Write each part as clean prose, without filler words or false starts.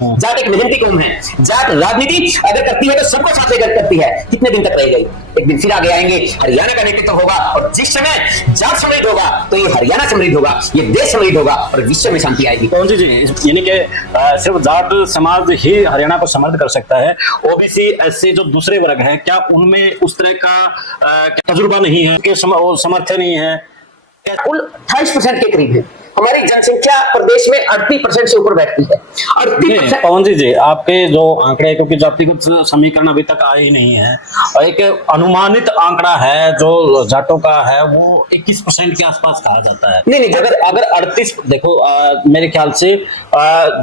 जाट एक मेहनती कौम है। जाट राजनीति अगर करती है तो सबको साथ लेकर करती है। कितने दिन तक रहेगी? एक दिन फिर आगे आएंगे, हरियाणा का नेतृत्व होगा और जिस समय जाट समृद्ध होगा तो ये हरियाणा समृद्ध होगा, ये देश समृद्ध होगा और विश्व में शांति आएगी। पवन जी, यानी कि सिर्फ जाट समाज ही हरियाणा को समृद्ध कर सकता है, ओबीसी एससी जो दूसरे वर्ग हैं क्या उनमें उस तरह का तजुर्बा नहीं है कि समर्थन नहीं है? कुल 28% के करीब है हमारी जनसंख्या प्रदेश में 38% से ऊपर बैठती है। 38%। पवन जी आपके जो आंकड़े, क्योंकि जातिगत समीकरण अभी तक आए ही नहीं है, और एक अनुमानित आंकड़ा है जो जाटों का है वो 21% के आसपास कहा जाता है। नहीं अगर 38 देखो, मेरे ख्याल से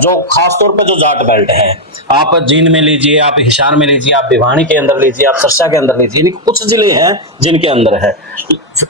जो खास तौर पे जो जाट बेल्ट है, आप जींद में लीजिए, आप हिसार में लीजिए, आप भिवानी के अंदर लीजिए, आप सरसा के अंदर लीजिए, कुछ जिले हैं जिनके अंदर है।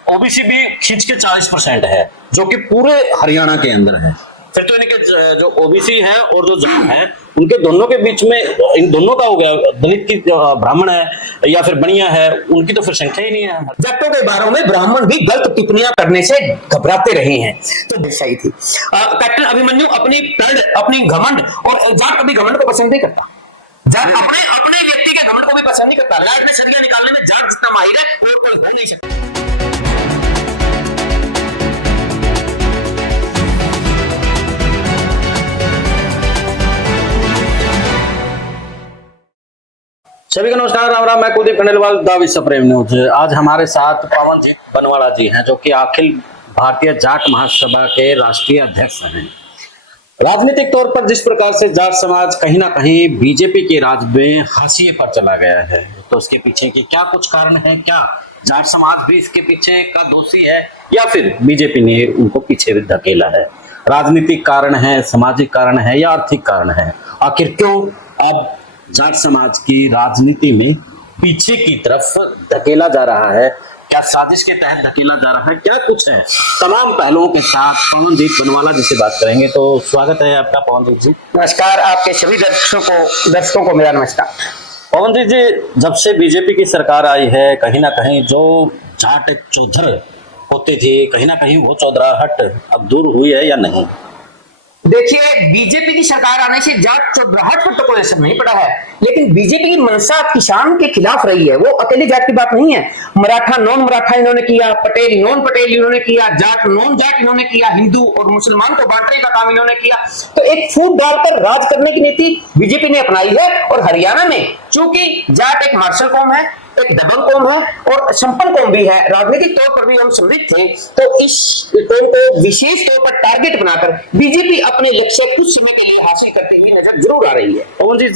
ओबीसी भी खींच के 40% है जो कि पूरे हरियाणा के अंदर है। फिर तो इनके जो ओबीसी हैं और जो जाट हैं उनके दोनों के बीच में, इन दोनों का हो गया, दलित की ब्राह्मण है या फिर बनिया है, उनकी तो फिर संख्या ही नहीं है। जाटों के बारे में ब्राह्मण भी गलत टिप्पणियां करने से घबराते रहे हैं, तो सही थी। कैप्टन अभिमन्यु अपनी प्रण, अपनी घमंड, और जाट कभी घमंड को पसंद नहीं करता। जाट अपने व्यक्ति के घमंड को भी पसंद नहीं करता। रात में सरिया निकालने में जाट जितना माहिर है वो कोई हो नहीं सकता। सभी को नमस्कार, राम राम। मैं कुलदीप खंडेलवाल, द विश्व प्रेम न्यूज। आज हमारे साथ पवनजीत बनवाला जी हैं जो कि अखिल भारतीय जाट महासभा के राष्ट्रीय अध्यक्ष हैं। राजनीतिक तौर पर जिस प्रकार से जाट समाज कहीं ना कहीं बीजेपी के राज में हाशिए पर चला गया है, तो उसके पीछे के क्या कुछ कारण है? क्या जाट समाज भी इसके पीछे का दोषी है या फिर बीजेपी ने उनको पीछे धकेला है? राजनीतिक कारण है, सामाजिक कारण है या आर्थिक कारण है? आखिर क्यों अब जाट समाज की राजनीति में पीछे की तरफ धकेला जा रहा है? क्या साजिश के तहत धकेला जा रहा है? क्या कुछ है? तमाम पहलुओं के साथ पवनजीत बनवाला जी से बात करेंगे। तो स्वागत है आपका पवनजीत जी। नमस्कार, आपके सभी दर्शकों को मेरा नमस्कार। पवनजीत जी, जब से बीजेपी की सरकार आई है, कहीं ना कहीं जो जाट चौधर होते थे, कहीं ना कहीं वो चौधराहट अब दूर हुई है या नहीं? देखिए, बीजेपी की सरकार आने से जाट चौधराहट पर तो कोई असर नहीं पड़ा है, लेकिन बीजेपी की मंशा किसान के खिलाफ रही है। वो अकेली जाट की बात नहीं है। मराठा नॉन मराठा इन्होंने किया, पटेल नॉन पटेल इन्होंने किया, जाट नॉन जाट इन्होंने किया, हिंदू और मुसलमान को बांटने का काम इन्होंने किया। तो एक फूट डालकर राज करने की नीति बीजेपी ने अपनाई है। और हरियाणा में चूंकि जाट एक मार्शल कौम है, एक दबंग कौम है और संपन्न कौम भी है, राजनीतिक तौर पर भी हम समृद्ध थे, तो इस कौम को विशेष तौर पर टारगेट बनाकर बीजेपी अपने लक्ष्य कुछ समय के लिए हासिल करते हुए नजर जरूर आ रही है। पवन जी,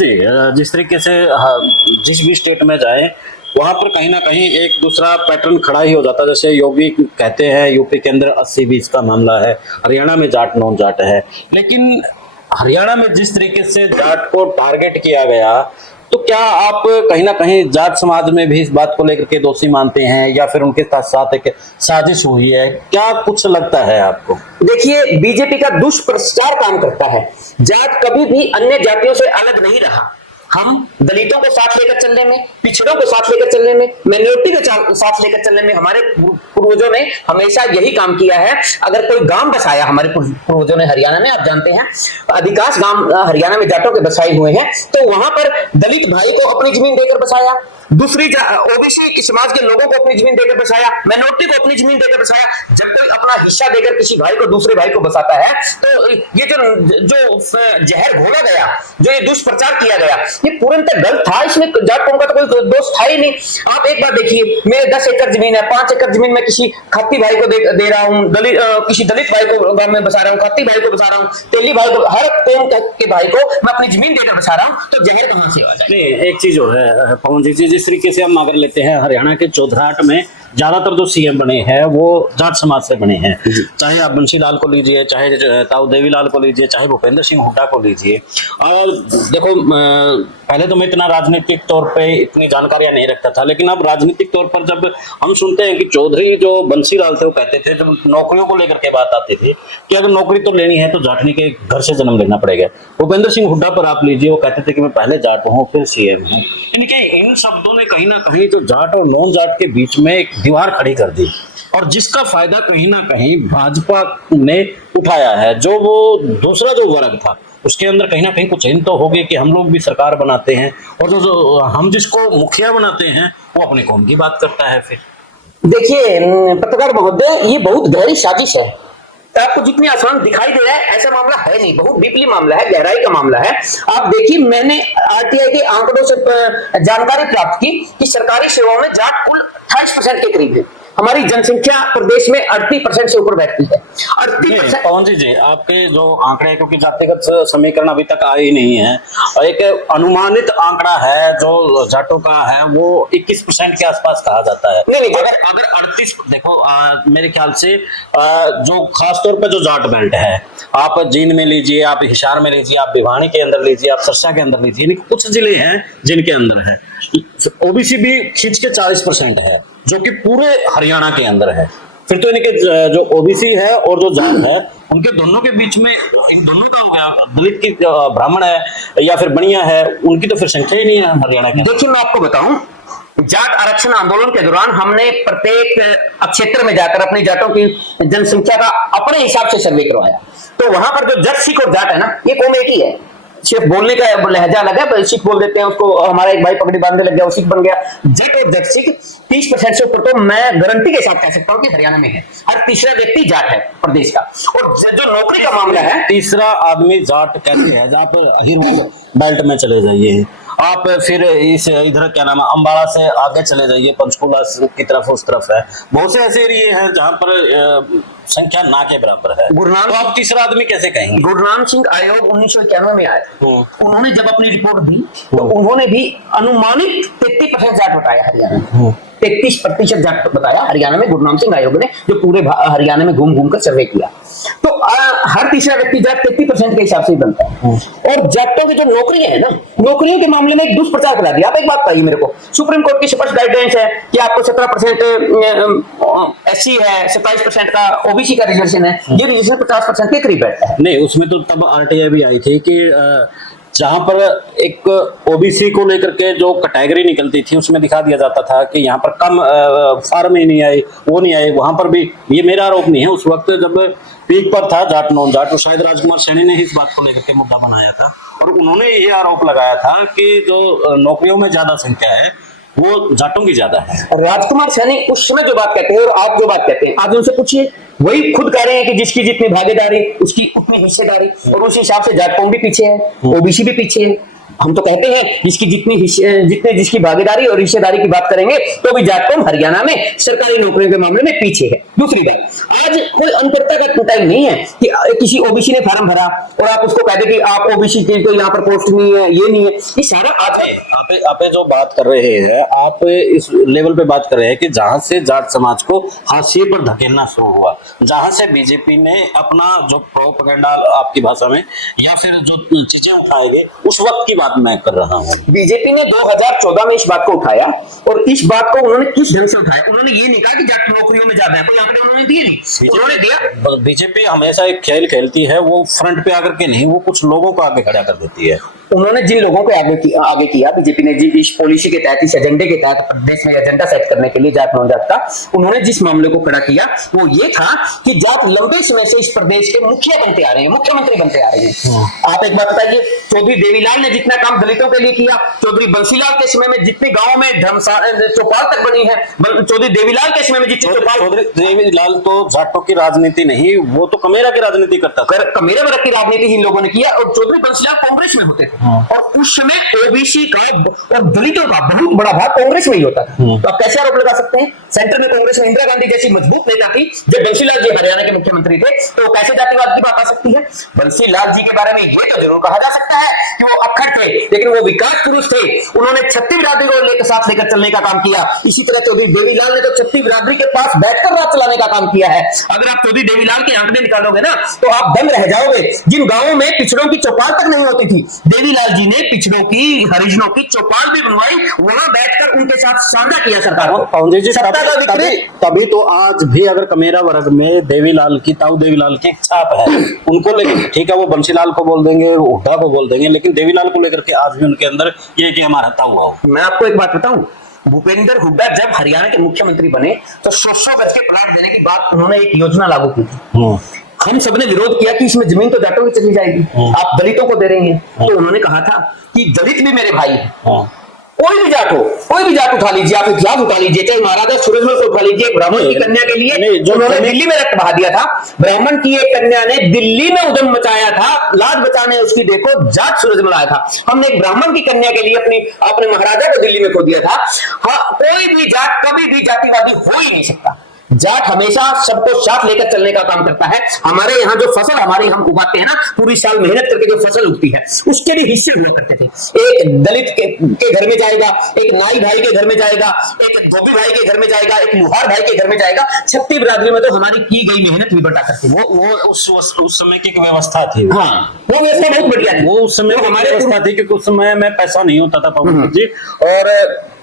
जिस तरीके से जिस भी स्टेट में जाए वहां पर कहीं ना कहीं एक दूसरा पैटर्न खड़ा ही हो जाता है। जैसे योगी कहते हैं यूपी के अंदर 80-20 का मामला है, हरियाणा में जाट नॉन जाट है, लेकिन हरियाणा में जिस तरीके से जाट को टारगेट किया गया, तो क्या आप कहीं ना कहीं जाट समाज में भी इस बात को लेकर के दोषी मानते हैं या फिर उनके साथ एक साजिश हुई है? क्या कुछ लगता है आपको? देखिए, बीजेपी का दुष्प्रचार काम करता है। जाट कभी भी अन्य जातियों से अलग नहीं रहा। हम दलितों को साथ लेकर चलने में, पिछड़ों को साथ लेकर चलने में, माइनॉरिटी को साथ लेकर चलने में हमारे पूर्वजों ने हमेशा यही काम किया है। अगर कोई गांव बसाया हमारे पूर्वजों ने हरियाणा में, आप जानते हैं अधिकांश गांव हरियाणा में जाटों के बसाए हुए हैं, तो वहां पर दलित भाई को अपनी जमीन देकर बसाया, दूसरी ओबीसी समाज के लोगों को अपनी जमीन देकर बसाया, माइनॉरिटी को अपनी जमीन देकर बसाया। जब कोई अपना हिस्सा देकर किसी भाई को दूसरे भाई को बसाता है, तो ये जो जहर घोला गया, जो ये दुष्प्रचार किया गया, ये पूर्णतः गलत था। इसमें जाट कौम का तो कोई दोष था ही नहीं। आप एक बार देखिए, मेरे 10 एकड़ जमीन है, 5 एकड़ जमीन में किसी खाती भाई को दे रहा हूँ, किसी दलित भाई को गांव में बसा रहा हूँ, खाती भाई को बसा रहा हूँ, तेली भाई को, हर कौम के भाई को मैं अपनी जमीन देकर बसा रहा हूँ, तो जहर कहां से आ जाए? नहीं, एक चीज और है पवन जी, जिस तरीके से हम अगर लेते हैं हरियाणा के चौधराहट में ज्यादातर जो सीएम बने हैं वो जाट समाज से बने हैं। चाहे आप बंसी लाल को लीजिए, चाहे ताऊ देवीलाल को लीजिए, चाहे भूपेंद्र सिंह हुड्डा को लीजिए। और देखो, पहले तो मैं इतना राजनीतिक तौर पे इतनी जानकारियां नहीं रखता था, लेकिन अब राजनीतिक तौर पर जब हम सुनते हैं कि चौधरी जो बंसी लाल थे वो कहते थे, जब नौकरियों को लेकर के बात आती थी कि अगर नौकरी तो लेनी है तो जाटनी के घर से जन्म लेना पड़ेगा। भूपेंद्र सिंह हुड्डा पर आप लीजिए, वो कहते थे कि मैं पहले जाट हूँ फिर सीएम हूँ। इन शब्दों ने कहीं ना कहीं जो जाट और नॉन जाट के बीच में एक दीवार खड़ी कर दी, और जिसका फायदा कहीं ना कहीं भाजपा ने उठाया है। जो वो दूसरा जो वर्ग था उसके अंदर कहीं ना कहीं कुछ हिंट तो होगी कि हम लोग भी सरकार बनाते हैं, और जो हम जिसको मुखिया बनाते हैं वो अपने कौम की बात करता है। फिर देखिए पत्रकार महोदय, ये बहुत गहरी साजिश है। तो आपको जितनी आसान दिखाई दे रहा है ऐसा मामला है नहीं, बहुत डीपली मामला है, गहराई का मामला है। आप देखिए, मैंने आरटीआई के आंकड़ों से जानकारी प्राप्त की कि सरकारी सेवाओं में जाट कुल 28% के करीब है। हमारी जनसंख्या प्रदेश में 38% से ऊपर बैठती है। 38%। पवन जी, आपके जो आंकड़े, क्योंकि जातिगत समीकरण अभी तक आए ही नहीं है, एक अनुमानित आंकड़ा है जो जाटों का है वो 21% के आसपास कहा जाता है। नहीं, अगर 38, देखो मेरे ख्याल से जो खासतौर पर जो जाट बेल्ट है, आप जींद में लीजिए, आप हिसार में लीजिए, आप भिवानी के अंदर लीजिए, आप सरसा के अंदर लीजिए, कुछ जिले हैं जिनके अंदर है ओबीसी भी खींच के 40% है, जो कि पूरे हरियाणा के अंदर है। फिर तो इनके जो ओबीसी है और जो जाट है, उनके दोनों के बीच में, इन दोनों का हो गया, दलित की ब्राह्मण है या फिर बनिया है, उनकी तो फिर संख्या ही नहीं है हरियाणा के। देखिए मैं आपको बताऊं, जाट आरक्षण आंदोलन के दौरान हमने प्रत्येक क्षेत्र में जाकर अपनी जाटों की जनसंख्या का अपने हिसाब से सर्वे करवाया। तो वहां पर जो जट सिख और जाट है ना, ये कौम एक ही है, सिर्फ बोलने का लहजा अलग है। सिख बोल देते हैं उसको, हमारा एक भाई पगड़ी बांधने लग गया वो सिख बन गया। जट और जट सिख 30% से ऊपर तो मैं गारंटी के साथ कह सकता हूँ कि हरियाणा में है। हर तीसरा व्यक्ति जाट है प्रदेश का। और जो नौकरी का मामला है, तीसरा आदमी जाट कैसे है? जहाँ पर अहिर बेल्ट में चले जाइए आप, फिर इस इधर क्या नाम है, अंबाला से आगे चले जाइए, पंचकुला की तरफ, उस तरफ है, बहुत से ऐसे एरिए हैं जहाँ पर संख्या ना के बराबर है। गुरुनानक, तो आप तीसरा आदमी कैसे कहेंगे? गुरुनानक सिंह आयोग 1991 में आया, उन्होंने जब अपनी रिपोर्ट दी तो उन्होंने भी अनुमानित 33% जाट बताया हरियाणा में। 33% जाट बताया हरियाणा में, गुरुनानक सिंह आयोग ने, जो पूरे हरियाणा में घूम घूम कर सर्वे किया। तो हर तीसरा व्यक्ति जाट 33% के हिसाब से ही बनता है। और जाटों की जो नौकरियां है ना, नौकरियों के मामले में एक दुष्प्रचार करा दिया। आप एक बात बताइए मेरे को, सुप्रीम कोर्ट की स्पष्ट गाइडलाइंस है कि आपको 17% एससी है, 27% का ओबीसी का रिजर्वेशन है, ये रिजर्वेशन 50% के करीब बैठता है। नहीं, उसमें तो तब आरटीआई भी आई थी कि जहां पर एक ओबीसी को लेकर के जो कैटेगरी निकलती थी उसमें दिखा दिया जाता था कि यहाँ पर कम फार्म ही नहीं आए, वो नहीं आए। वहां पर भी, ये मेरा आरोप नहीं है, उस वक्त जब पीक पर था जाट नॉन जाट, तो शायद राजकुमार सैनी ने इस बात को लेकर के मुद्दा बनाया था और उन्होंने ये आरोप लगाया था कि जो नौकरियों में ज्यादा संख्या है वो जाटों की ज्यादा है। राजकुमार सैनी उस समय जो बात कहते हैं और आप जो बात कहते हैं, आज उनसे पूछिए, वही खुद कह रहे हैं कि जिसकी जितनी भागीदारी उसकी उतनी हिस्सेदारी, और उस हिसाब से जाट कौम भी पीछे है, ओबीसी भी पीछे है। हम तो कहते हैं जिसकी जिसकी भागीदारी और हिस्सेदारी की बात करेंगे तो भी जाट कौम हरियाणा में सरकारी नौकरियों के मामले में पीछे है। दूसरी बात, आज कोई अंतरता का टाइम नहीं है कि किसी ओबीसी ने फार्म भरा और आप उसको कह दे कि आप ओबीसी के तो यहाँ पर पोस्ट नहीं है, ये नहीं है, ये सारा बात है। आप जो बात कर रहे हैं, आप इस लेवल पे बात कर रहे हैं कि जहां से जाट समाज को हाशिए पर धकेलना शुरू हुआ, जहां से बीजेपी ने अपना जो प्रोपेगेंडा, आपकी भाषा में, या फिर जो चीजें उठाई गई, उस वक्त की बात मैं कर रहा हूँ। बीजेपी ने 2014 में इस बात को उठाया, और इस बात को उन्होंने किस ढंग से उठाया? उन्होंने ये नहीं कहा कि जाट नौकरियों में ज्यादा है, कोई आंकड़े उन्होंने दिए नहीं, उन्होंने दिया। बीजेपी हमेशा एक खेल खेलती है, वो फ्रंट पे आकर के नहीं, वो कुछ लोगों को आगे खड़ा कर देती है। उन्होंने जिन लोगों को आगे किया, बीजेपी ने जिस पॉलिसी के तहत, इस एजेंडे के तहत, प्रदेश में एजेंडा सेट करने के लिए जाट नॉन जाट का, उन्होंने जिस मामले को खड़ा किया वो ये था कि जाट लंबे समय से इस प्रदेश के मुखिया बनते आ रहे हैं, मुख्यमंत्री बनते आ रहे हैं। आप एक बात बताइए, चौधरी देवीलाल ने जितना काम दलितों के लिए किया, चौधरी बंसीलाल के समय में जितने गाँव में चौपाल तक बनी है, चौधरी देवीलाल के समय में जितने चौपाल, चौधरी देवीलाल तो जाटों की राजनीति नहीं, वो तो कमेरा की राजनीति करता था। कमेरे वर्ग की राजनीति इन लोगों ने किया, और चौधरी बंसीलाल कांग्रेस में होते थे। और उस समय ओबीसी का और दलितों का बहुत बड़ा भाग कांग्रेस में ही होता था। तो आप कैसे आरोप लगा सकते हैं? सेंटर में कांग्रेस में इंदिरा गांधी जैसी मजबूत नेता थी, जब बंसीलाल जी हरियाणा के मुख्यमंत्री थे, तो कैसे जातिवाद की बात आ सकती है? बंसीलाल जी के बारे में ये तो जरूर कहा जा सकता है कि वो अक्खड़ थे, लेकिन वो विकास पुरुष थे। उन्होंने छत्तीस बिरादरी को साथ लेकर चलने का काम किया। इसी तरह चौधरी देवीलाल ने तो छत्तीस बिरादरी के पास बैठकर राज चलाने का काम किया है। अगर आप चौधरी देवीलाल के आंकड़े निकालोगे ना, तो आप दंग रह जाओगे। जिन गांवों में पिछड़ों की चौपाल तक नहीं होती थी, देवीलाल जी ने पिछड़ों की, हरिजनों की चौपाल भी बनवाई, वहां बैठकर उनके साथ साझा किया सरकार को। तभी तो आज भी अगर कमेरा वर्ग में देवीलाल की, ताऊ देवीलाल की छाप है, उनको लेकर, ठीक है, वो बंसीलाल को बोल देंगे, हुड्डा को बोल देंगे, लेकिन देवीलाल को लेकर के आज भी उनके अंदर ये कि हमारा ताऊ आओ। मैं आपको एक बात बताऊं, भूपेंद्र हुड्डा जब हरियाणा के मुख्यमंत्री बने तो 100 गज के प्लाट देने की बात उन्होंने एक योजना लागू की थी। हम सबने विरोध किया कि इसमें जमीन तो जाटों की चली जाएगी, आप दलितों को दे रहे हैं। तो उन्होंने कहा था कि दलित भी मेरे भाई हैं, कोई भी जाट हो, कोई भी जाट उठा लीजिए, आप इतिहास उठा लीजिए, चाहे महाराजा सूरजमल को उठा लीजिए, ब्राह्मण की कन्या के लिए जो उन्होंने दिल्ली में रक्त बहा दिया था, ब्राह्मण की एक कन्या ने दिल्ली में उद्यम मचाया था, लाज बचाने उसकी देखो जाट सूरजमल आया था। हमने एक ब्राह्मण की कन्या के लिए अपने महाराजा को दिल्ली में खो दिया था। हाँ, कोई भी जाट कभी भी जातिवादी हो ही नहीं सकता। जाट हमेशा सबको साथ लेकर चलने का काम करता है। हमारे यहाँ जो फसल हमारे हम उगाते हैं ना, पूरी साल मेहनत करके जो फसल उगती है, उसके भी हिस्से हुआ करते थे। एक दलित के घर में जाएगा, एक नाई भाई के घर में जाएगा, एक धोबी भाई के घर में जाएगा, एक लुहार भाई के घर में जाएगा। छत्ती बिरादरी में तो हमारी की गई मेहनत भी बटा करती है। वो उस समय की व्यवस्था थी। हाँ, वो व्यवस्था बहुत बढ़िया थी। वो उस समय हमारे व्यवस्था थी, क्योंकि उस समय में पैसा नहीं होता था पवन जी, और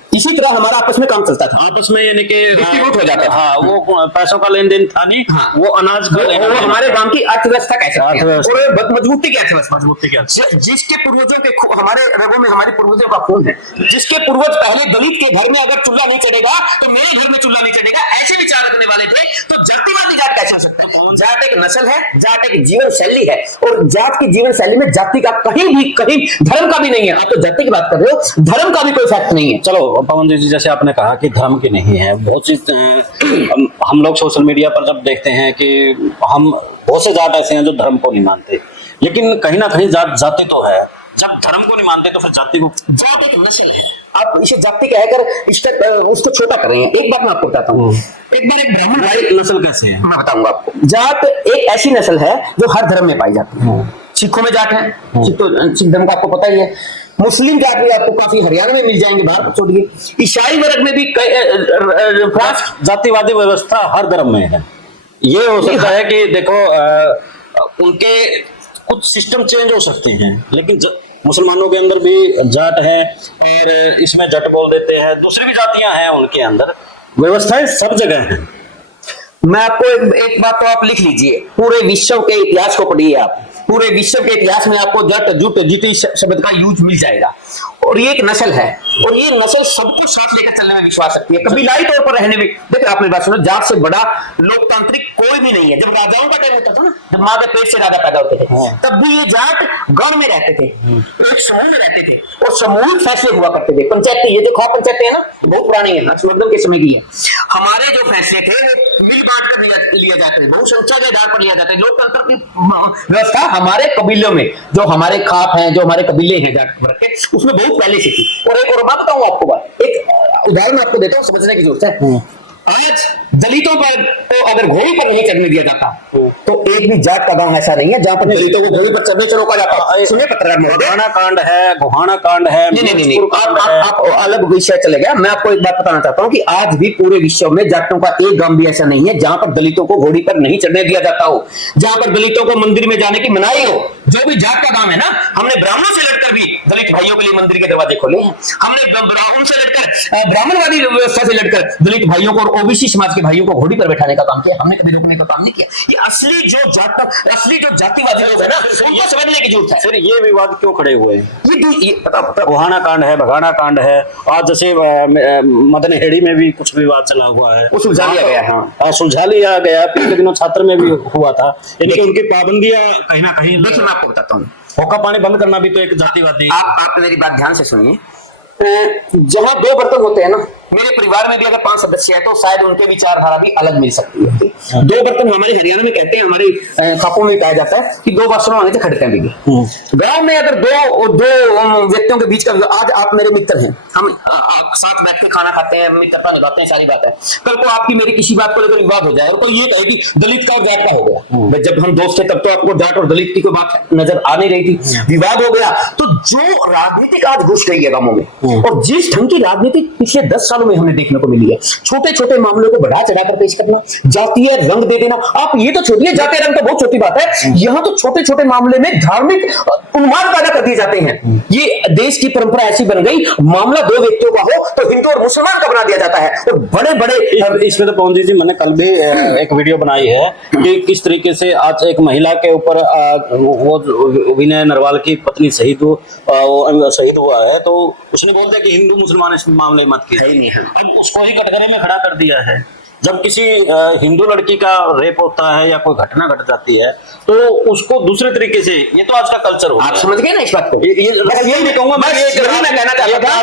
इसी तरह हमारा आपस में काम चलता था, आपस में यानी कि डिस्ट्रीब्यूट हो जाता था। हाँ, वो पैसों का लेन देन था नहीं। हाँ, वो अनाज का लेन देन। हमारे गांव की अर्थव्यवस्था कैसे अर्थव्यवस्था। मजबूती की अर्थव्यवस्था, मजबूती की अर्थव्यवस्था। जिसके पूर्वजों के हमारे रगों में हमारे पूर्वजों का खून है। जिसके पूर्वज पहले दलित के घर में अगर चूल्हा नहीं चढ़ेगा तो मेरे घर में चूल्हा नहीं चढ़ेगा, ऐसे विचार रखने वाले थे। तो जातिवादी जाट कैसे हो सकता है? जाट एक नस्ल है, जाट एक जीवन शैली है, और जाट की जीवन शैली में जाति का कहीं धर्म का भी नहीं है। आप तो जाति की बात कर रहे हो, धर्म का भी कोई फैक्ट नहीं है। चलो पवन जी, जैसे आपने कहा कि धर्म की नहीं है, बहुत सी हम लोग सोशल मीडिया पर जब देखते हैं कि हम बहुत से जाट ऐसे हैं जो धर्म को नहीं मानते, लेकिन कहीं ना कहीं जाति तो है। जब धर्म को नहीं मानते तो फिर जाति को, जाट एक नस्ल है, आप इसे जाति कहकर उसको छोटा कर रहे हैं। एक बात मैं आपको बताता हूँ, एक बार एक ब्राह्मण भाई, नस्ल कैसे है मैं बताऊंगा आपको। जाट एक ऐसी नस्ल है जो हर धर्म में पाई जाती है। सिखों में जाट है, सिख धर्म का आपको पता ही है। मुस्लिम जाट भी आपको काफी हरियाणा में मिल जाएंगे, बाहर छोड़िए। ईसाई वर्ग में भी जातिवादी व्यवस्था हर धर्म में है। ये हो सकता है कि देखो उनके कुछ सिस्टम चेंज हो सकते हैं, लेकिन मुसलमानों के अंदर भी जाट है, और इसमें जट बोल देते हैं, दूसरी भी जातियां हैं उनके अंदर, व्यवस्थाएं सब जगह हैं। मैं आपको एक बात तो आप लिख लीजिए, पूरे विश्व के इतिहास को पढ़िए आप, पूरे विश्व के इतिहास में आपको जट जुट जिटी शब्द का यूज मिल जाएगा। और ये एक नस्ल है, और ये नस्ल सबको साथ लेकर चलने में विश्वास रखती है, कबीलाई तौर पर रहने में। देखिए आपने बात सुनो, जाट से बड़ा लोकतांत्रिक कोई भी नहीं है। जब राजाओं का टाइम होता था ना, जब माँ के पेट से राजा पैदा होते थे, तब भी ये जाट गण में रहते थे, एक समूह में रहते थे, और सामूहिक फैसले हुआ करते थे। पंचायती, ये देखो पंचायतें है ना, बहुत पुरानी है, हर्षवर्धन के समय की है। हमारे जो फैसले थे वो मिल बांट कर लिया जाते थे, बहुसंख्या के आधार पर लिया जाता है। लोकतंत्र की व्यवस्था हमारे कबीलों में, जो हमारे खाप हैं, जो हमारे कबीले हैं जाट के, उसमें बहुत पहले से थी। और एक और बात बताऊं आपको, बात एक उदाहरण आपको देता हूं, समझने की जरूरत है। आज दलितों पर तो अगर घोड़ी पर नहीं चढ़ने दिया जाता, तो एक भी जाट का गांव ऐसा नहीं है जहां पर दलितों को घोड़ी पर चढ़ने से रोका जाता। सुनिए पत्रकार महोदय, गोहाना कांड है, नहीं, आप अलग विषय चले गया। मैं आपको एक बात बताना चाहता हूँ कि आज भी पूरे विश्व में जाटों का एक गांव भी ऐसा नहीं है जहां पर दलितों को घोड़ी पर नहीं चढ़ने दिया जाता हो, जहां पर दलितों को मंदिर में जाने की मनाही हो। जो भी जाट का गांव है ना, हमने ब्राह्मणों से लड़कर भी दलित भाइयों के लिए मंदिर के दरवाजे खोले हैं। हमने ब्राह्मण से लड़कर, ब्राह्मणवादी व्यवस्था से लड़कर दलित भाइयों को और ओबीसी समाज के भाइयों को घोड़ी पर बैठाने का काम किया। हमने कभी रोकने का काम नहीं किया। ये असली जो जातिवादी लोग है ना, उनको समझने की जरूरत है। फिर ये विवाद क्यों खड़े हुए? ये गोहाना कांड है, बघाना कांड है, आज जैसे मदनहेड़ी में भी कुछ विवाद चला हुआ है, सुलझा लिया गया। हाँ, सुलझा लिया गया। पिछले दिनों छात्र में भी हुआ था, लेकिन उनकी पाबंदियां कहीं ना कहीं। देखिए मैं आपको बताता हूँ, होका पानी बंद करना भी तो एक जातिवादी। आप मेरी बात ध्यान से सुनिए। जहां दो बर्तन होते हैं ना, मेरे परिवार में भी अगर 5 सदस्य है तो शायद उनके विचारधारा भी अलग मिल सकती है। दो बर्तन हमारे हरियाणा में कहते हैं, हमारे खापों में कहा जाता है कि 2 बर्तनों आने से खटके बिगे। गांव में अगर दो व्यक्तियों के बीच का, आज आप मेरे मित्र हैं, हम साथ बैठ के खाना खाते हैं, मित्रता निभाते हैं, सारी बात है। कल को आपकी मेरी किसी बात को लेकर विवाद हो जाए और कोई ये कहे कि दलित का और जाट का हो गया, जब हम दोस्त थे तब तो आपको जाट और दलित की कोई बात नजर आ नहीं रही थी, विवाद हो गया। तो जो राजनीतिक आज घुस गई है गांवों में, और जिस ढंग की राजनीति पिछले 10 सालों में हमें देखने को मिली है, छोटे छोटे मामलों को बढ़ा चढ़ाकर पेश करना, जातीय रंग दे देना। आप ये तो छोड़िए, जातीय रंग तो बहुत छोटी बात है, यहाँ तो छोटे छोटे मामले में धार्मिक उन्माद पैदा कर दिए जाते हैं। ये देश की परंपरा ऐसी बन गई, मामला 2 व्यक्तियों का हो तो हिंदू और मुसलमान का बना दिया जाता है। और बड़े बड़े इसमें तो पवन जी, मैंने कल भी एक वीडियो बनाई है कि किस तरीके से आज एक महिला के ऊपर वो विनय नरवाल की पत्नी शहीद हुआ है, तो उसने बोलता है कि हिंदू मुसलमान इस मामले मत कीजिए। अब उसको ही कटघरे में खड़ा कर दिया है। जब किसी हिंदू लड़की का रेप होता है या कोई घटना घट जाती है तो उसको दूसरे तरीके से, ये तो आज का कल्चर हो आप गया। समझ गए ना इस बात को? यही नहीं कहूंगा मैं, यही मैं कहना चाहता था,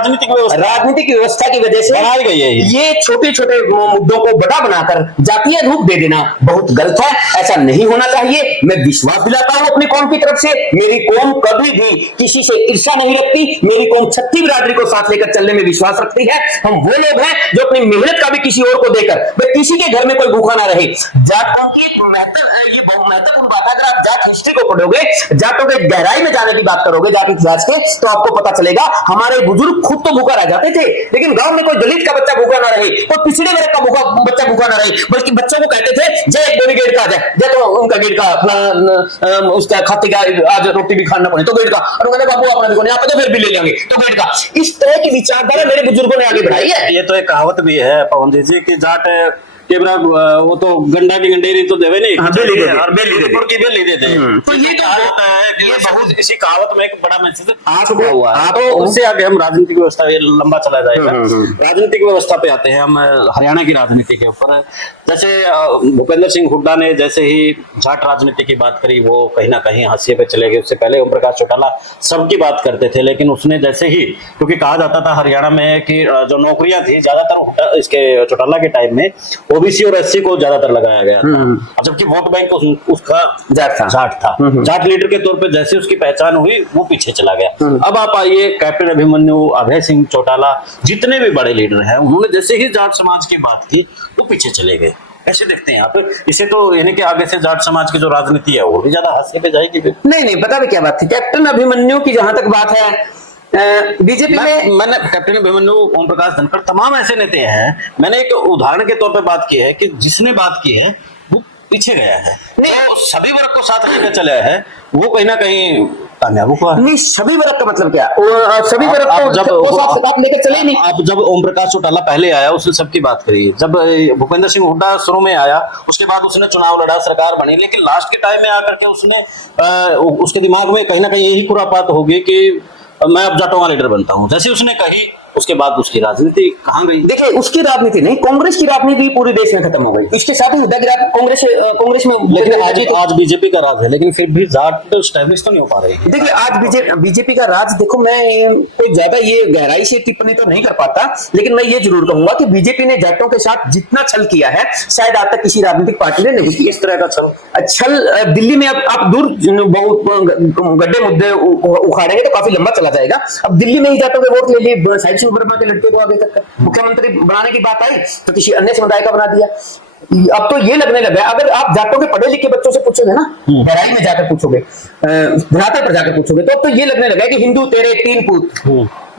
राजनीतिक व्यवस्था की वजह से बनाई गई है ये छोटे छोटे मुद्दों को बड़ा बनाकर जातीय रूप दे देना बहुत गलत है। ऐसा नहीं होना चाहिए। मैं विश्वास दिलाता हूं अपनी कौम की तरफ से, मेरी कौम कभी भी किसी से ईर्ष्या नहीं रखती। मेरी कौम छत्ती बिरादरी को साथ लेकर चलने में विश्वास रखती है। हम वो लोग हैं जो अपनी मेहनत का भी किसी और को देकर, भाई किसी के घर में कोई भूखा ना रहे। जातों की ये बहुत महत्वपूर्ण बात है। अगर आप जात हिस्ट्री को पढ़ोगे, जातों के गहराई में जाने की बात करोगे जाति इतिहास के, तो आपको पता चलेगा हमारे बुजुर्ग खुद तो भूखा रह जाते थे, लेकिन गांव में कोई दलित का बच्चा भूखा ना रहे, कोई पिछड़े वर्ग का बच्चा भूखा ना रहे, बल्कि बच्चों को कहते थे जय बोरी गेट का आ जाए, जय तो उनका गेट का उसका खाते का आज रोटी भी खाना पड़े तो गेट का, और कहते बाबू अपना देखो नहीं आप तो फिर भी ले लेंगे तो गेट का। इस तरह की विचारधारा मेरे बुजुर्गों ने आगे बढ़ाई है। ये तो एक कहावत भी है पवन जी की, जाट के वो तो गंडा की गंडेरी तो देवे नहीं, बेली दे दे। और बेली दे दे। तो ये तो होता है कि ये बहुत इसी कहावत में एक बड़ा मैसेज छुपा हुआ है। तो उससे आगे हम राजनीतिक व्यवस्था, ये लंबा चला जाएगा। राजनीतिक व्यवस्था पे आते हैं हम, हरियाणा की राजनीति के ऊपर। जैसे भूपेंद्र सिंह हुड्डा ने जैसे ही जाट राजनीति की बात करी, वो कहीं ना कहीं हाशिए पे चले गए। उससे पहले ओम प्रकाश चौटाला सबकी बात करते थे, लेकिन उसने जैसे ही, क्योंकि कहा जाता था हरियाणा में कि जो नौकरियां थी ज्यादातर इसके चौटाला के टाइम में ओबीसी और एससी को ज्यादातर लगाया गया था, जबकि वोट बैंक उसका जाट था। जाट लीडर के तौर पे जैसे उसकी पहचान हुई वो पीछे चला गया। अब आप आइए, कैप्टन अभिमन्यु, अभय सिंह चौटाला, जितने भी बड़े लीडर हैं, उन्होंने जैसे ही जाट समाज की बात की वो पीछे चले गए। कैसे देखते हैं आप इसे? तो यानी कि आगे से जाट समाज की जो राजनीति है वो भी ज्यादा हाशिए पे जाएगी। नहीं, पता भी क्या बात थी कैप्टन अभिमन्यु की, जहां तक बात है बीजेपी में, मैंने कैप्टन अभिमन्यु, ओम प्रकाश धनखड़, तमाम ऐसे नेता हैं। मैंने एक उदाहरण के तौर पे बात की है कि जिसने बात की है वो पीछे गया है, तो सभी वर्ग को साथ लेकर चले है, वो कहीं ना कहीं कामयाब हुआ। नहीं, सभी वर्ग का मतलब क्या? सभी वर्ग आप को जब साथ लेकर चले नहीं। आप जब ओम प्रकाश चौटाला पहले आया उसने सबकी बात करी, जब भूपेंद्र सिंह हुड्डा शुरू में आया उसके बाद उसने चुनाव लड़ा, सरकार बनी, लेकिन लास्ट के टाइम में आकर के उसने उसके दिमाग में कहीं ना कहीं यही खुरापात होगी कि मैं अब जाटों का लीडर बनता हूं। जैसे उसने कही, उसके बाद उसकी राजनीति कहां गई? देखिए, उसकी राजनीति नहीं, कांग्रेस की राजनीति पूरे देश में खत्म हो गई। इसके साथ ही हुड्डा की कांग्रेस में, लेकिन आज बीजेपी का राज है, लेकिन फिर भी जाट एस्टैब्लिश तो नहीं हो पा रही है। देखिए, आज बीजेपी का राज, देखो मैं कोई ज्यादा ये गहराई से टिप्पणी तो नहीं कर पाता, लेकिन मैं ये जरूर कहूंगा कि बीजेपी ने जाटों के साथ जितना छल किया है शायद आज तक किसी राजनीतिक पार्टी ने नहीं किया। इस तरह का छल दिल्ली में, अब आप दूर बहुत गड्ढे मुद्दे उखाड़ेंगे तो काफी लंबा चला जाएगा। अब दिल्ली में ही जाटों के वोट ले लिए, साहिब सिंह वर्मा के लड़के को आगे तक मुख्यमंत्री बनाने की बात आई तो किसी अन्य समुदाय का बना दिया। अब तो ये लगने लगा, अगर आप जाटों के पढ़े लिखे बच्चों से पूछोगे ना, गहराई में जाकर पूछोगे, धरातल पर जाकर पूछोगे, तो अब तो ये लगने लगा कि हिंदू तेरे 3 पूत,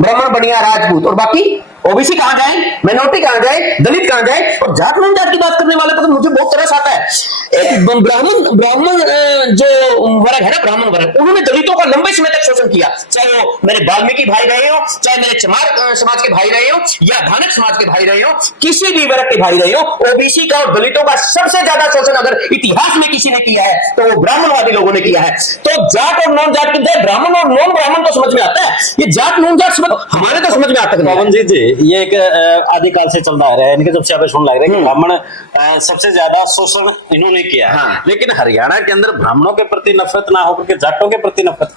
ब्राह्मण बनिया राजपूत, और बाकी ओबीसी कहां जाए, माइनॉरिटी कहां जाए, दलित कहां जाए। और जाट नॉन जाट की बात करने वाले तो मुझे बहुत तरस आता है। एक ब्राह्मण जो वर्ग है ना, ब्राह्मण वर्ग, उन्होंने दलितों का लंबे समय तक शोषण किया, चाहे वो मेरे वाल्मीकि भाई रहे हो, चाहे मेरे चमार समाज के भाई रहे हो, या धानक समाज के भाई रहे हो, किसी भी वर्ग के भाई रहे हो, ओबीसी का और दलितों का सबसे ज्यादा शोषण अगर इतिहास में किसी ने किया है तो वो ब्राह्मणवादी लोगों ने किया है। तो जाट और नॉन जाट की, ब्राह्मण और नॉन ब्राह्मण तो समझ में आता है, ये जाट नॉन जाट हमारे तो समझ में आता है। पवन जी, ये एक आदिकाल से चलता आ रहा है, इनके जब से सुन लग रहा है कि ब्राह्मण सबसे ज्यादा शोषण इन्होंने किया है। हाँ। लेकिन हरियाणा के अंदर ब्राह्मणों के प्रति नफरत ना होकर के जाटों के प्रति नफरत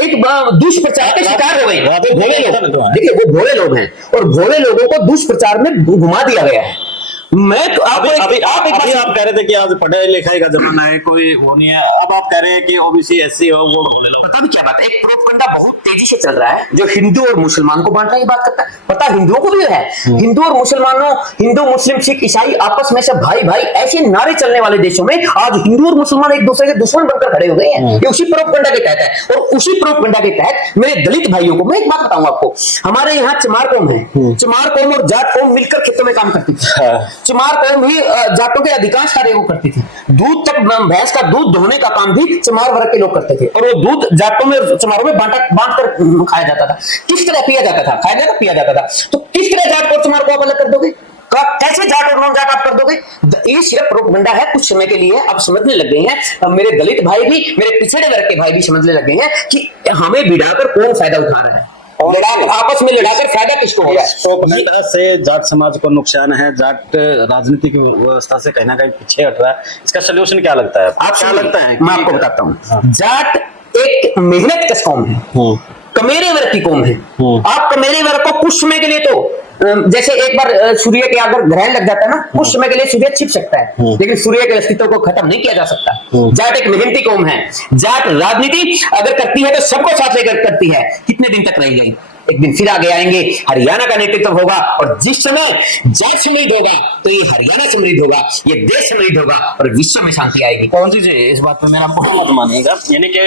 एक दुष्प्रचार के शिकार हो गए वो भोले लोग। देखिए, वो भोले लोग हैं और भोले लोगों को दुष्प्रचार में घुमा दिया गया है। मैं तो आप कह रहे थे कि आज पढ़ाई लिखाई का जमाना है, कोई वो नहीं है, अब आप कह रहे हैं कि ओबीसी एससी हो वो भोले लोग। पता भी क्या बात है, एक प्रोपगंडा बहुत तेजी से चल रहा है जो हिंदू और मुसलमान को बांटने की बात करता है। पता हिंदुओं को भी है, हिंदू और मुसलमानों, हिंदू मुस्लिम सिख ईसाई आपस में सब भाई भाई ऐसे नारे चलने वाले देशों में आज हिंदू और मुसलमान एक दूसरे के दुश्मन बनकर खड़े हो गए हैं। ये उसी प्रोपगंडा के तहत है। और उसी प्रोपगंडा के तहत मेरे दलित भाइयों को मैं एक बात बताऊंगा आपको, हमारे यहाँ चमार कौम है, चमार कौम और जाट कौम मिलकर खेतों में काम करती थी। चमार कौम ही जाटों के अधिकांश कार्य को करती थी। दूध तक, भैंस का दूध दोहने का काम भी चमार वर्ग के लोग करते थे, और वो दूध जाटों में, चमारों में बांट कर खाया जाता था। किस तरह पिया जाता था, खाया जाता, पिया जाता था। तो किस तरह जाट और चमार को आप अलग कर दोगे? कैसे जाट और नॉन जाट आप कर दोगे? ये सिर्फ प्रोपगंडा है, कुछ समय के लिए आप समझने लग गए हैं। मेरे दलित भाई भी, मेरे पिछड़े वर्ग के भाई भी समझने लग गए हैं कि हमें भिड़ाकर कौन फायदा उठा रहा है। आपस में लड़ाकर फायदा किसको होगा? तो पूरी तरह से जाट समाज को नुकसान है, जाट राजनीतिक व्यवस्था से कहीं ना कहीं पीछे हट रहा है। इसका सोल्यूशन क्या लगता है? आप क्या लगता है? मैं आपको बताता हूँ। जाट एक मेहनत कश कौम है, कमेरे वर्ग की कौम है। आप कमेरे वर्ग को कुछ समय के लिए तो जैसे एक बार सूर्य के अगर ग्रहण लग जाता है ना, कुछ समय के लिए सूर्य छिप सकता है, लेकिन सूर्य के अस्तित्व को खत्म नहीं किया जा सकता। जाट एक मेहनती कौम है। जाट राजनीति अगर करती है तो सबको साथ लेकर करती है। कितने दिन तक रहेंगे? एक दिन फिर आगे आएंगे, हरियाणा का नेतृत्व होगा, और जिस समय जाट समृद्ध होगा तो ये हरियाणा समृद्ध होगा, ये देश समृद्ध होगा और विश्व में शांति आएगी। कौन सी चीज इस बात में मेरा बहुत मत मानिएगा, यानी कि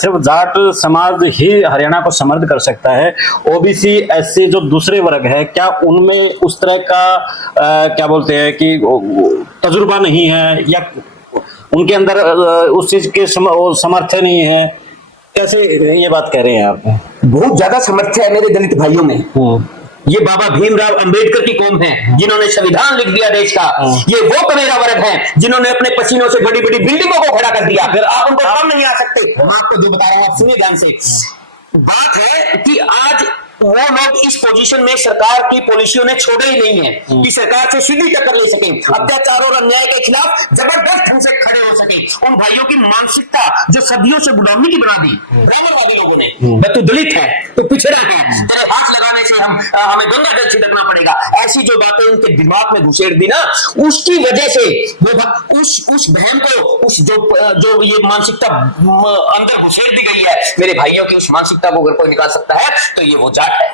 सिर्फ जाट समाज ही हरियाणा को समृद्ध कर सकता है। ओबीसी, एससी जो दूसरे वर्ग है, क्या उनमें उस तरह का क्या बोलते हैं कि तजुर्बा नहीं है, या उनके अंदर उस चीज के समर्थन नहीं है? कैसे ये बात कह रहे हैं आप? बहुत ज्यादा समर्थन है मेरे दलित भाइयों में। ये बाबा भीमराव अंबेडकर की कौम है, जिन्होंने संविधान लिख दिया देश का। ये वो कमेरा वर्ग है जिन्होंने अपने पसीनों से बड़ी बड़ी बिल्डिंगों को खड़ा कर दिया। फिर आप उनको कम नहीं आ सकते। मैं आपको जो बता रहा हूँ, आप सुनिए ध्यान से। बात है कि आज वो लोग इस पोजीशन में सरकार की पॉलिसियों ने छोड़े ही नहीं है कि सरकार से सीधी टक्कर ले सके, अत्याचार और अन्याय के खिलाफ जबरदस्त ढंग से खड़े हो सके। उन भाइयों की मानसिकता जो सदियों से गुलामी की बना दी ब्राह्मणवादी लोगों ने, तू दलित है, तू पिछड़ा है, तेरे हाथ लगाने से हमें गंगा जल छिड़कना पड़ेगा, ऐसी जो बातें उनके दिमाग में घुसेड़ दी ना, उसकी वजह से वो उस बहन को जो ये मानसिकता अंदर घुसेड़ दी गई है, मेरे भाइयों की उस मानसिकता को अगर कोई निकाल सकता है तो ये वो जाट है।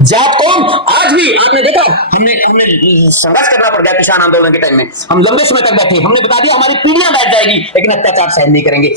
जाट कौन? आज भी आपने देखा, हमने संघर्ष करना पड़ गया किसान आंदोलन के टाइम में। हम लंबे समय तक बैठे, हमने बता दिया हमारी पीढ़ियां बैठ जाएगी, लेकिन अत्याचार सहन नहीं करेंगे।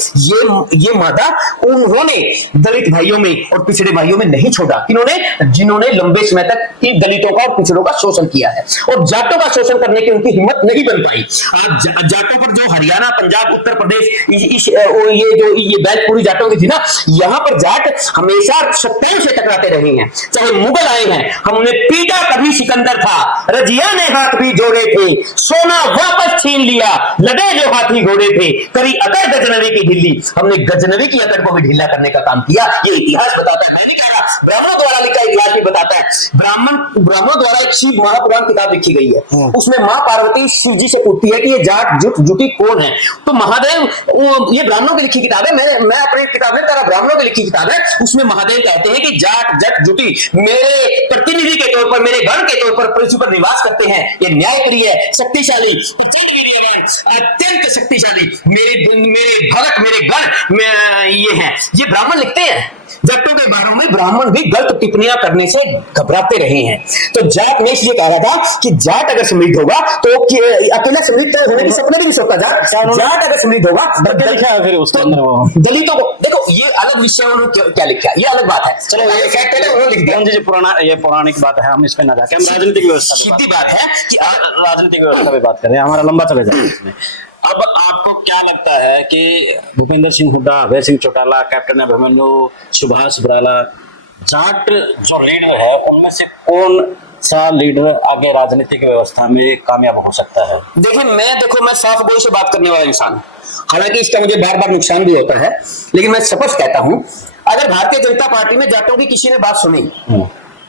ये मादा उन्होंने दलित भाइयों में और पिछड़े भाइयों में नहीं छोड़ा। किन्होंने? जिन्होंने लंबे समय तक दलितों का और पिछड़ों का शोषण किया है, और जाटों का शोषण करने की उनकी हिम्मत नहीं बन पाई। आज जाटों पर जो हरियाणा, पंजाब, उत्तर प्रदेश, ये बैच पूरी जाटों की थी ना, यहाँ पर जाट हमेशा सत्ताओं से टकराते रहे हैं। चाहे मुगल आए हैं, हमने पीटा कभी सिकंदर था, रजिया ने हाथ भी जोड़े थे, सोना वापस छीन लिया, लड़े जो हाथी घोड़े थे, करी अकड़ गजनवी की ढीली, हमने गजनवी की अकड़ को भी ढीला करने का काम किया। ये इतिहास बताता है, मैं नहीं कह रहा, ब्राह्मणों द्वारा लिखा इतिहास भी बताता है। ब्राह्मणों द्वारा एक शिव महापुराण किताब लिखी गई है, उसमें मां पार्वती शिव जी से पूछती है कि ये जाट जुटी कौन है, तो महादेव, ये ब्राह्मणों की लिखी किताब है, मैं अपनी किताब में तारा ब्राह्मणों की लिखी किताब है, उसमें महादेव कहते हैं कि जाट जट जुटी मेरे प्रतिनिधि के तौर पर, मेरे गण के तौर पर पृथ्वी पर निवास करते हैं। ये न्यायप्रिय, शक्तिशाली, अत्यंत शक्तिशाली मेरे भरत, मेरे गण ये हैं। ये ब्राह्मण लिखते हैं। जट्टों के बारे में ब्राह्मण भी गलत टिप्पणियां करने से घबराते रहे हैं। तो जाट ने इसलिए कहा था कि जाट अगर समृद्ध होगा तो अकेला समृद्ध होने की सपने भी नहीं सोचता। जाट अगर समृद्ध होगा, लिखा है फिर उसके अंदर वो दलितों को देखो, ये अलग विषय उन्होंने क्या लिखा, ये अलग बात है। चलो ये फैक्ट है, उन्होंने लिख दिया। ये पौराणिक बात है, हम इस पे ना जाके हम राजनीतिक व्यवस्था, सीधी बात है कि राजनीतिक व्यवस्था पे बात कर रहे हैं, हमारा लंबा चले जाएगा इसमें। अब आपको क्या लगता है कि भूपेंद्र सिंह हुड्डा, अभय सिंह चौटाला, कैप्टन अभिमन्यु, सुभाष बराला, जाट जो लीडर है, उनमें से कौन सा लीडर आगे राजनीतिक व्यवस्था में कामयाब हो सकता है? देखिए मैं साफ गोई से बात करने वाला इंसान, हालांकि इसका मुझे बार बार नुकसान भी होता है, लेकिन मैं स्पष्ट कहता हूं, अगर भारतीय जनता पार्टी में जाटों की किसी ने बात सुनी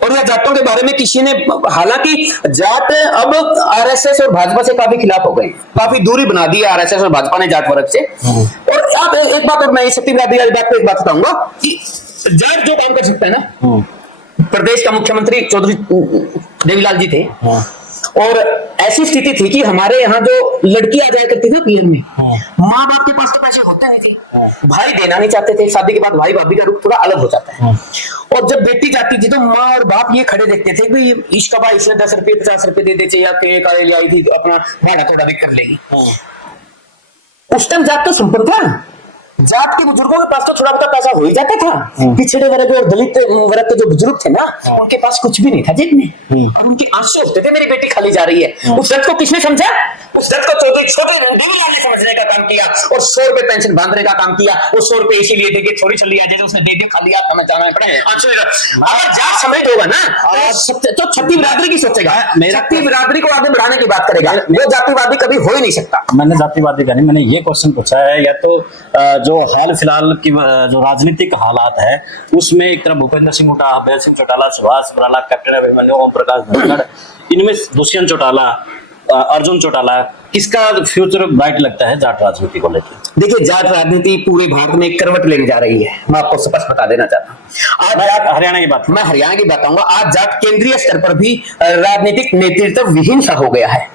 और या जाटों के बारे में किसी ने, हालांकि जाट अब आरएसएस और भाजपा से काफी खिलाफ हो गए, काफी दूरी बना दी आरएसएस और भाजपा ने जाट वर्ग से। और आप एक बात, और मैं शक्ति बिरादरी वाली बात पे एक बात बताऊंगा कि जाट जो काम कर सकता है ना, प्रदेश का मुख्यमंत्री चौधरी देवीलाल जी थे, और ऐसी स्थिति थी कि हमारे यहाँ जो लड़की आ जाया करती थी पीएम में, माँ बाप के पास तो पैसे होते नहीं थे, भाई देना नहीं चाहते थे, शादी के बाद भाई भाभी का रुख थोड़ा अलग हो जाता है। और जब बेटी जाती थी तो माँ और बाप ये खड़े देखते थे कि इसका भाई इसने 10 रुपये 50 रुपये दे देते, या काले ले आई थी तो अपना भाड़ा थोड़ा भी कर लेगी। उस टाइम जाट तो संपन्न था, जाट के बुजुर्गों के पास तो थोड़ा बहुत पैसा हो ही जाता था। पिछड़े वर्ग और दलित वर्ग के जो बुजुर्ग थे ना, उनके पास कुछ भी नहीं था जेब में, और उनके आंसू होते थे मेरी बेटी खाली जा रही है। उस दर्द को किसने समझा? उस दर्द को छोटे देवीलाल ने समझने का काम किया, और 100 रुपए पेंशन बांधने का काम किया। वो 100 रुपए इसीलिए थे कि छोरी चली जैसे उसने दे दी, खाली हाथ हमें जाना पड़े आंसू। अगर जाट समृद्ध होगा ना तो छत्ती बिरादरी की सोचेगा, छत्ती बिरादरी को आगे बढ़ाने की बात करेगा। वो जातिवादी कभी हो ही नहीं सकता। मैंने जातिवादी का नहीं, मैंने ये क्वेश्चन पूछा है, या तो जो जो हाल फिलहाल की जो राजनीतिक हालात है उसमें एक तरफ भूपेंद्र सिंह हुड्डा, अभय सिंह चौटाला, सुभाष बराला, कैप्टन अभिमन्यु, ओम प्रकाश धनखड़, इनमें दुष्यंत चौटाला, अर्जुन चौटाला, किसका फ्यूचर ब्राइट लगता है जाट राजनीति को लेकर? देखिए, जाट राजनीति पूरे भारत में एक करवट लेने जा रही है। मैं आपको स्पष्ट बता देना चाहता हूँ। आज हरियाणा की बात, मैं हरियाणा की बताऊंगा। आज जाट केंद्रीय स्तर पर भी राजनीतिक नेतृत्व विहीन सा हो गया है।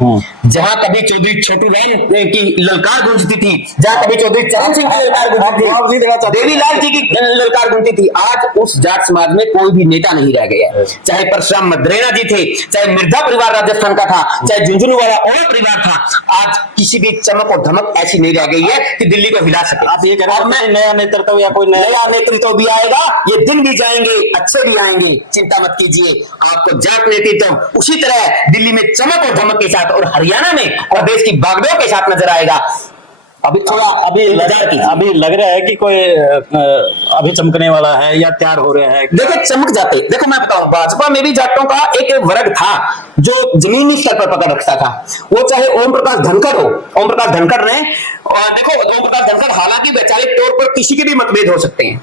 जहां कभी चौधरी छोटू रैन की ललकार गूंजती थी, जहां कभी चौधरी चरण सिंह की ललकार गूंजती थी, देवीलाल जी की ललकार गूंजती थी, आज उस जाट समाज में कोई भी नेता नहीं रह गया। चाहे परशुराम मद्रेना जी थे, चाहे मिर्जा परिवार राजस्थान का था, चाहे झुंझुनू वाला और परिवार था, आज किसी भी चमक और धमक ऐसी नहीं रह गई है कि दिल्ली को हिला सके। आप ये कह रहे हैं मैं नया नेतृत्व या कोई नया नेतृत्व भी आएगा, ये दिन भी जाएंगे, अच्छे भी आएंगे, चिंता मत कीजिए। आपको जाट नेतृत्व उसी तरह दिल्ली में चमक और धमक के साथ और हरियाणा में प्रदेश की बागडोर के साथ नजर आएगा। अभी थोड़ा अभी लग रहा है कि कोई अभी चमकने वाला है या तैयार हो रहे हैं। देखिए, चमक जाते। देखो, मैं बताऊं, भाजपा में भी जाटों का एक वर्ग था जो जमीनी स्तर पर पकड़ रखता था। वो चाहे ओम प्रकाश धनखड़ हो, ओम प्रकाश धनखड़ ने, और देखो ओम प्रकाश धनखड़ हालांकि वैचारिक तौर पर किसी के भी मतभेद हो सकते हैं,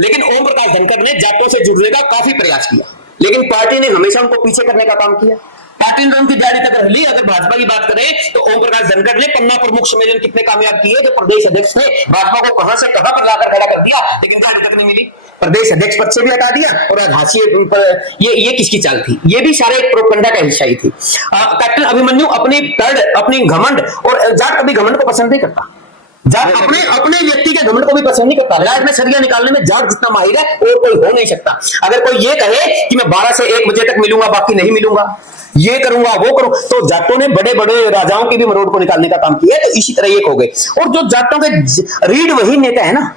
लेकिन ओम प्रकाश धनखड़ ने जाटों से जुड़ने का काफी प्रयास किया, लेकिन पार्टी ने हमेशा उनको पीछे करने का काम किया। पार्टी ने उनकी दाढ़ी तक रख ली। अगर भाजपा की बात करें तो ओम प्रकाश धनखड़ ने पन्ना प्रमुख सम्मेलन कितने कामयाब किए, तो प्रदेश अध्यक्ष ने भाजपा को कहां से कहां पर लाकर खड़ा कर दिया, लेकिन दाढ़ी तक नहीं मिली। प्रदेश अध्यक्ष पद से भी हटा दिया और हाशिए पर ये किसकी चाल थी? ये भी सारे एक प्रोपेगेंडा का हिस्सा ही थी। कैप्टन अभिमन्यु अपनी तर्ड, अपनी घमंड, और जाट कभी घमंड को पसंद नहीं करता। जाट अपने व्यक्ति के घमंड को भी पसंद नहीं करता। राज में सरिया निकालने में जाट जितना माहिर है और कोई हो नहीं सकता। अगर कोई ये कहे कि मैं 12 से 1 बजे तक मिलूंगा, बाकी नहीं मिलूंगा, ये करूंगा, वो करूं, तो जाटों ने बड़े बड़े राजाओं की भी मरोड़ को निकालने का काम किया है। तो इसी तरह एक हो गए। और जो जाटों के रीढ़ वही नेता है ना,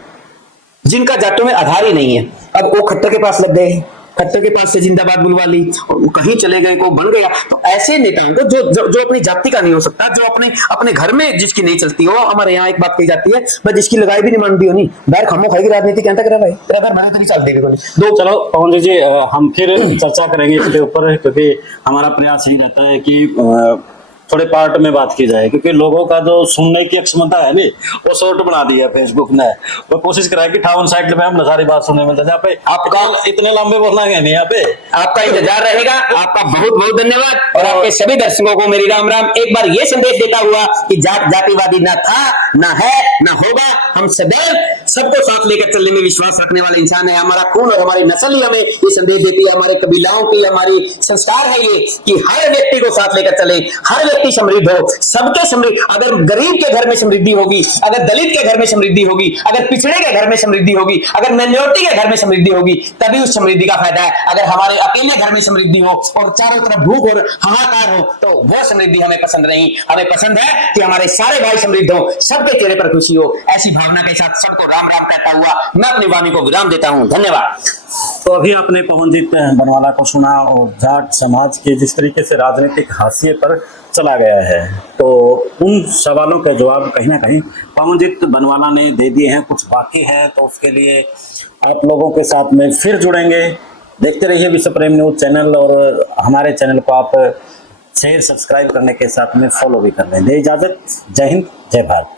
जिनका जाटों में आधार ही नहीं है। अब वो खट्टर के पास लग गए, खट्टर के पास से जिंदाबाद बुलवा ली, और वो कहीं चले गए, को बन गया। तो ऐसे नेताओं को जो अपनी जाति का नहीं हो सकता, जो अपने घर में जिसकी नहीं चलती हो। हमारे यहाँ एक बात कही जाती है, मैं जिसकी लगाई भी नहीं मानती हो, नहीं बैर खमो खाएगी राजनीति, क्या करा भाई, तेरा घर मैंने तो नहीं चल देगी दो। चलो पवन जी, हम फिर चर्चा करेंगे इसके ऊपर, क्योंकि हमारा प्रयास यही रहता है कि थोड़े पार्ट में बात की जाए, क्योंकि लोगों का जो सुनने की क्षमता है नहीं, वो शॉर्ट बना दी है फेसबुक ने। वो कोशिश करा कि 58 सेकंड में हम सारी बात सुनने मिलता है। पे आपका इतने लंबे बोलना है नहीं, यहाँ पे आपका इंतजार रहेगा। आपका बहुत बहुत धन्यवाद और आपके सभी दर्शकों को मेरी राम राम। एक बार ये संदेश देता हुआ कि जाट जातिवादी ना था, ना है, ना होगा। हम सदैव सबको साथ लेकर चलने में विश्वास रखने वाले इंसान है। हमारा खून और हमारी नस्ल ही हमें ये संदेश देती है, हमारे कबीलाओं की हमारी संस्कार है ये, कि हर व्यक्ति को साथ लेकर चले, हर व्यक्ति समृद्ध हो, सबके समृद्धि। अगर गरीब के घर में समृद्धि होगी, अगर दलित के घर में समृद्धि होगी, अगर पिछड़े के घर में समृद्धि होगी, अगर माइनॉरिटी के घर में समृद्धि होगी, तभी उस समृद्धि का फायदा है। अगर हमारे अकेले घर में समृद्धि हो और चारों तरफ भूख और हाहाकार हो, तो वह समृद्धि हमें पसंद नहीं। हमें पसंद है कि हमारे सारे भाई समृद्ध हो, सबके चेहरे पर खुशी हो। ऐसी भावना के साथ सबको राम राम कहता हुआ मैं अपनी वाणी को विराम देता हूं। धन्यवाद। तो अभी आपने पवनजीत बनवाला को सुना, और जाट समाज के जिस तरीके से राजनीतिक हाशिए पर चला गया है, तो उन सवालों के जवाब कहीं ना कहीं पवनजीत बनवाला ने दे दिए हैं। कुछ बाकी है, तो उसके लिए आप लोगों के साथ में फिर जुड़ेंगे। देखते रहिए विश्व प्रेम न्यूज चैनल, और हमारे चैनल को आप शेयर, सब्सक्राइब करने के साथ में फॉलो भी कर लें। दे इजाजत। जय हिंद, जय भारत।